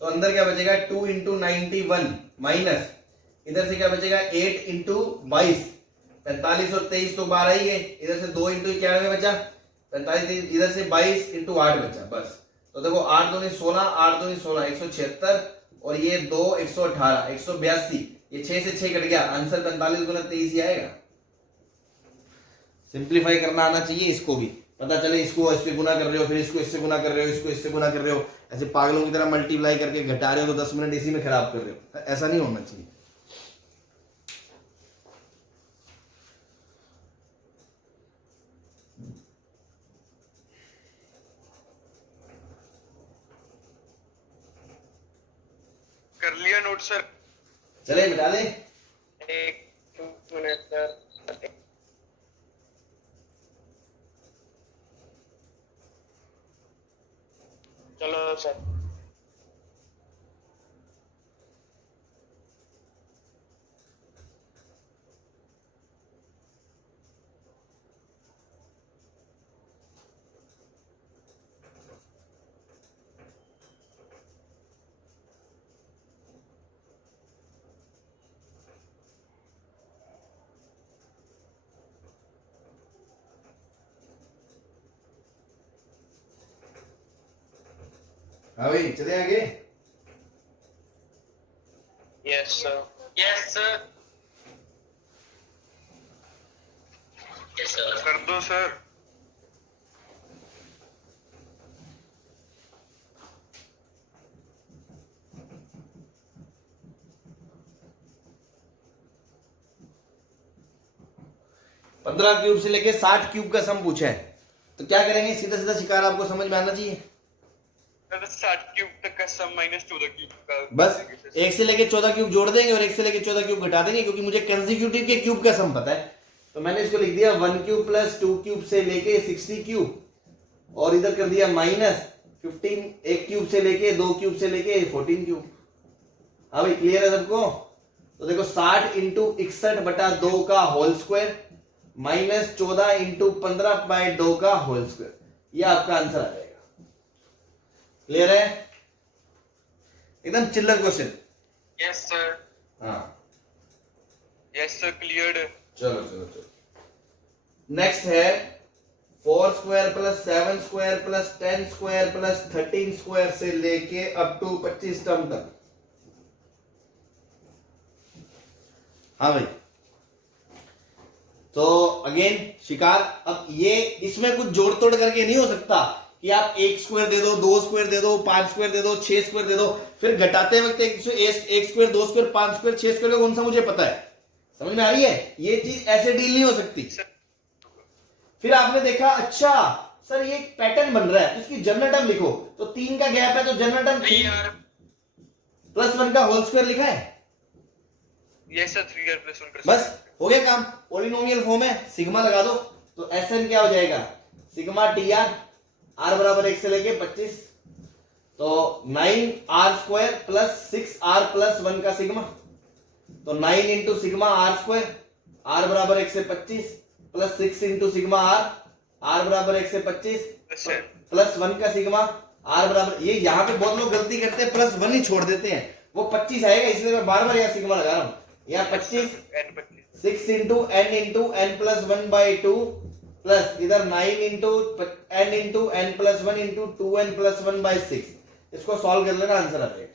तो अंदर क्या बचेगा 2 इंटू 91 माइनस इधर से क्या बचेगा 8 इंटू 22, 45 और 23 तो 12 ही है, इधर से 2 इंटू 91 बचा, 45 इधर से 22 इंटू 8 बचा बस। तो देखो 8 दूनी 16, 8 दूनी 16, 176, और ये 2 118, 182, ये 6 से 6 कट गया, आंसर 45 गुना 23 ही आएगा। सिंप्लीफाई करना आना चाहिए, इसको भी पता चले इसको इससे गुना कर रहे हो, फिर इसको इससे गुना कर रहे हो, इसको इससे गुना कर रहे हो, ऐसे पागलों की तरह मल्टीप्लाई करके घटा रहे हो तो 10 मिनट इसी में खराब कर रहे हो। ऐसा नहीं होना चाहिए। कर लिया नोट सर। चले मिटा दें। 1 मिनट सर। चलो सर। हाँ भाई चले आगे। Yes sir. Yes sir. कर दो सर। पंद्रह क्यूब से लेके 60 क्यूब का सम पूछा है, तो क्या करेंगे? सीधा सीधा शिकार आपको समझ में आना चाहिए। 60 क्यूब तक का सम -14 क्यूब का, बस 1 से लेके 14 क्यूब जोड़ देंगे और 1 से लेके 14 क्यूब घटा देंगे, क्योंकि मुझे कंसेक्यूटिव के क्यूब का सम पता है। तो मैंने इसको लिख दिया 1 क्यूब प्लस 2 क्यूब से लेके 60 क्यूब, और इधर कर दिया -15 1 क्यूब से लेके 2 क्यूब से लेके 14 क्यूब। हाँ भाई क्लियर है सबको? तो देखो 60 इंटू 61/2 का होल स्क्वायर -14 इंटू 15/2 का होल स्क्वायर, ये आपका आंसर आ जाएगा। क्लियर है? एकदम चिल्लर क्वेश्चन। Yes sir. हाँ यस सर क्लियर्ड। चलो चलो चलो, नेक्स्ट है 4 square plus 7 square plus 10 square plus 13 square से लेके अप टू 25 टर्म तक। हाँ भाई, तो अगेन शिकार, अब ये इसमें कुछ जोड़ तोड़ करके नहीं हो सकता कि आप 1 स्क्वायर दे दो, 2 स्क्वायर दे दो, 5 स्क्वायर दे दो, 6 स्क्वायर दे दो, फिर घटाते वक्त 1 स्क्वायर, 2 स्क्वायर, 5 स्क्वायर, 6 स्क्वायर कौन सा मुझे पता है। समझ में आ रही है, ये चीज ऐसे डील नहीं हो सकती। फिर आपने देखा अच्छा सर ये एक पैटर्न बन रहा है, इसकी जनरल टर्म लिखो, तो 3 का गैप है तो जनरल टर्म 3 प्लस 1 का होल स्क्वायर लिखा है। यस सर, 3r + 1 बस हो गया काम, पॉलिनोमियल फॉर्म है, सिग्मा लगा दो तो Sn क्या हो जाएगा, सिग्मा TR, r बराबर 1 से लेके 25, तो 9r² प्लस 6r प्लस 1 का सिग्मा, तो 9 इंटू सिग्मा r², r बराबर 1 से 25 प्लस 6 इंटू सिग्मा r बराबर 1 से 25 प्लस 1 का सिग्मा r बराबर, ये यहाँ पे बहुत लोग गलती करते हैं प्लस 1 ही छोड़ देते हैं, वो 25 आएगा इसलिए मैं बार बार यहाँ सिग्मा लगा रहा हूँ। यहाँ 25 6 इंटू n प्लस 1/2 प्लस इधर 9 into n plus 1 into 2n plus 1/6, इसको सॉल्व कर लेना, आंसर आ जाएगा।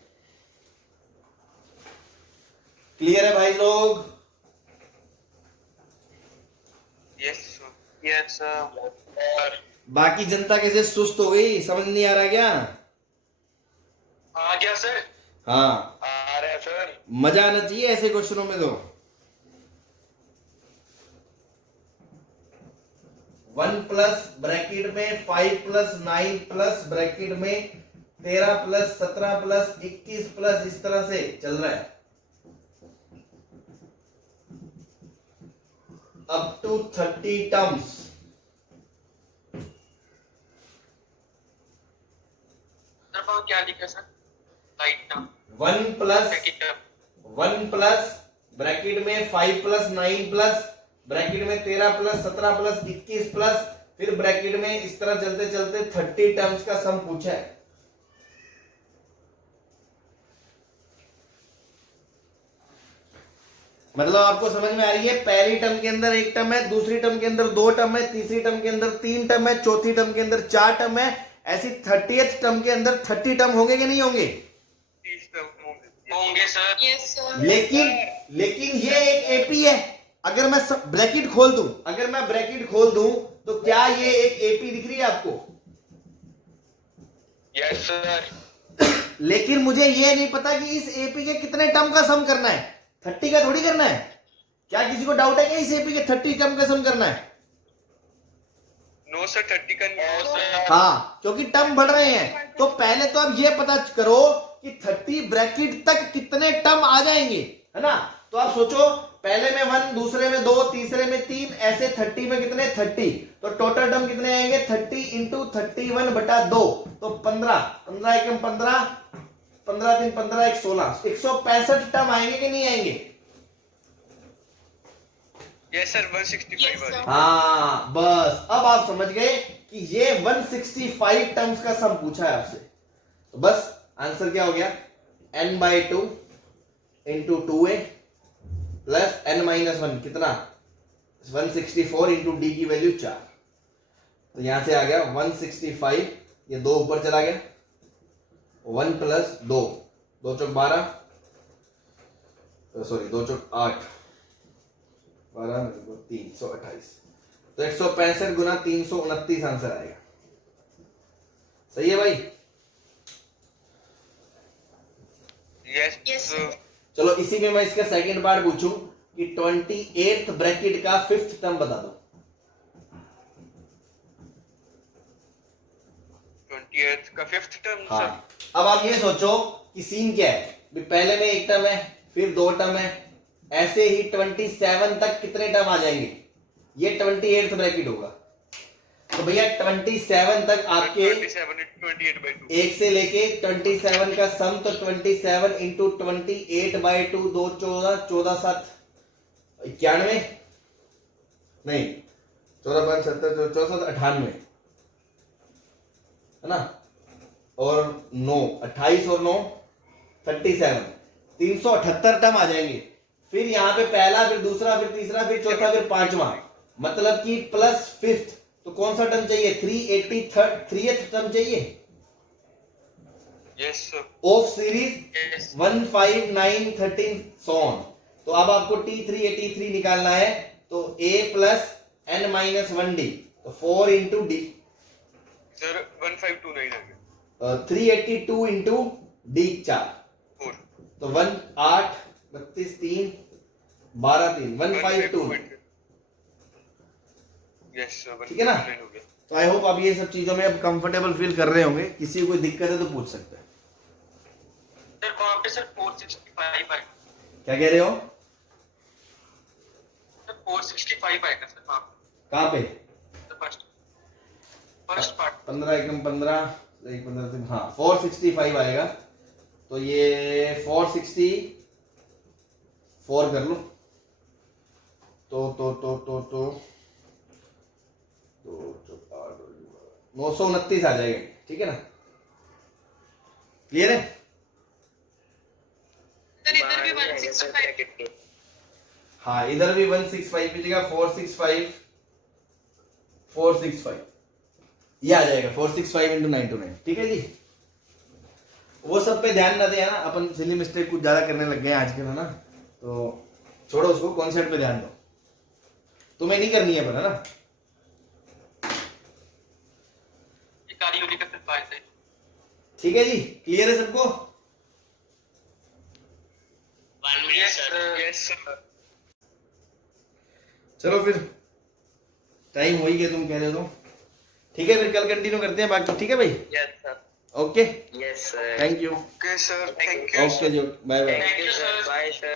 क्लियर है भाई लोग? Yes sir. बाकी जनता कैसे सुस्त हो गई, समझ नहीं आ रहा क्या? आ गया सर। हाँ आ रहा है सर। मजा आना चाहिए ऐसे क्वेश्चनों में। तो 1 प्लस ब्रैकेट में 5 प्लस 9 प्लस ब्रैकेट में 13 प्लस 17 प्लस 21 प्लस इस तरह से चल रहा है अप टू 30 टर्म्स। क्या लिखा sir? Right term 1 plus bracket में 5 प्लस 9 प्लस ब्रैकेट में 13 प्लस 17 प्लस 21 प्लस फिर ब्रैकेट में इस तरह चलते चलते 30 टर्म्स का सम पूछा है। मतलब आपको समझ में आ रही है, पहली टर्म के अंदर 1 टर्म है, दूसरी टर्म के अंदर 2 टर्म है, तीसरी टर्म के अंदर 3 टर्म है, चौथी टर्म के अंदर 4 टर्म है, ऐसी 30th टर्म के अंदर 30 टर्म होंगे कि नहीं होंगे? 30 टर्म होंगे सर। Yes sir. लेकिन ये एक एपी है। अगर मैं ब्रैकेट खोल दूं तो क्या ये एक एपी दिख रही है आपको? Yes sir. लेकिन मुझे ये नहीं पता कि इस एपी के कितने टर्म का सम करना है, 30 का थोड़ी करना है। क्या किसी को डाउट है कि इस एपी के 30 टर्म का सम करना है? नो सर, 30 का नो सर। हाँ, क्योंकि टर्म बढ़ रहे हैं। तो पहले तो आप ये पता करो कि 30 ब्रैकेट तक कितने टर्म आ जाएंगे, है ना? तो आप सोचो, पहले में 1, दूसरे में 2, तीसरे में 3, ऐसे 30 में कितने 30, तो टोटल टर्म कितने आएंगे 30 इंटू 31/2, तो 15, 15 एकम 15, 15 3 15 1 16, 165 टर्म आएंगे कि नहीं आएंगे? यस सर, 165 वाली। हाँ बस, अब आप समझ गए कि ये 165 टर्म्स का सम पूछा है आपसे। तो बस आंसर क्या हो गया, n/2 into 2a plus n-1 कितना 164 इंटू डी की वैल्यू 4। तो यहां से आ गया 165, ये 2 ऊपर चला गया, 1 प्लस 2, 2 चौक 12, सॉरी 2 चौक 8, 12 328, तो 165 गुना 329 आंसर आएगा। सही है भाई? Yes sir. चलो इसी में मैं इसका सेकंड पार्ट पूछूं कि 28th ब्रैकेट का 5th टर्म बता दो। 28th का 5th टर्म हाँ, सर। अब आप ये सोचो कि सीन क्या है, पहले में 1 टर्म है, फिर 2 टर्म है, ऐसे ही 27 तक कितने टर्म आ जाएंगे? ये 28th ब्रैकेट होगा। तो भैया 27 तक आपके 27/28 1 से लेके 27 का सम, तो 27 इंटू 28/2, 2 14, 14 7 91, नहीं 14 5 70 64 98, है ना? और 9 28 और 9 37, 378 टर्म आ जाएंगे। फिर यहाँ पे पहला, फिर दूसरा, फिर तीसरा, फिर चौथा, फिर पांचवा, मतलब कि प्लस 5th। तो कौन सा टर्म चाहिए? 383rd टर्म चाहिए yes sir. Of series 1 5 9 13 so on। तो अब आपको T3 T3 निकालना है, तो A plus n minus 1D, तो 4 इंटू डी, सर 1529 आ गया 382 इंटू डी 4, 4 तो 1 8 32 3 12 3 152। यस सर ठीक है ना? 159 हो गया। तो आई होप आप ये सब चीजों में अब कंफर्टेबल फील कर रहे होंगे। किसी को कोई दिक्कत है तो पूछ सकते हैं। सर वहाँ पे सर 465 आएगा। क्या कह रहे हो? सर 465 आएगा सर वहाँ पे। कहाँ पे? फर्स्ट पार्ट 15 एकम 15 एक 15 दिन, हाँ 465 आएगा। तो ये 464 कर लो, तो 929 आ जाएगा। ठीक है ना? क्लियर है? सर इधर भी 165। हाँ इधर भी 165 की जगह 465 ये आ जाएगा 465 इंटू 929। ठीक है जी? वो सब पे ध्यान ना दें, है ना? अपन सिली मिस्टेक कुछ ज्यादा करने लग गए हैं आजकल, है ना? तो छोड़ो उसको, कॉन्सेप्ट पे ध्यान दो। तुम्हें नहीं करनी है पर, है ना? ये कार्य होने का फिर फायदा है। ठीक है जी? क्लियर है सबको? Yes sir. चलो फिर टाइम हो ही गया, तुम कह रहे हो तो। ठीक है, फिर कल कंटिन्यू करते हैं बाकी। ठीक है भाई? Yes sir. Okay, yes sir. Thank you. Okay sir, thank you. Okay जी, bye bye. Thank you sir. Bye sir.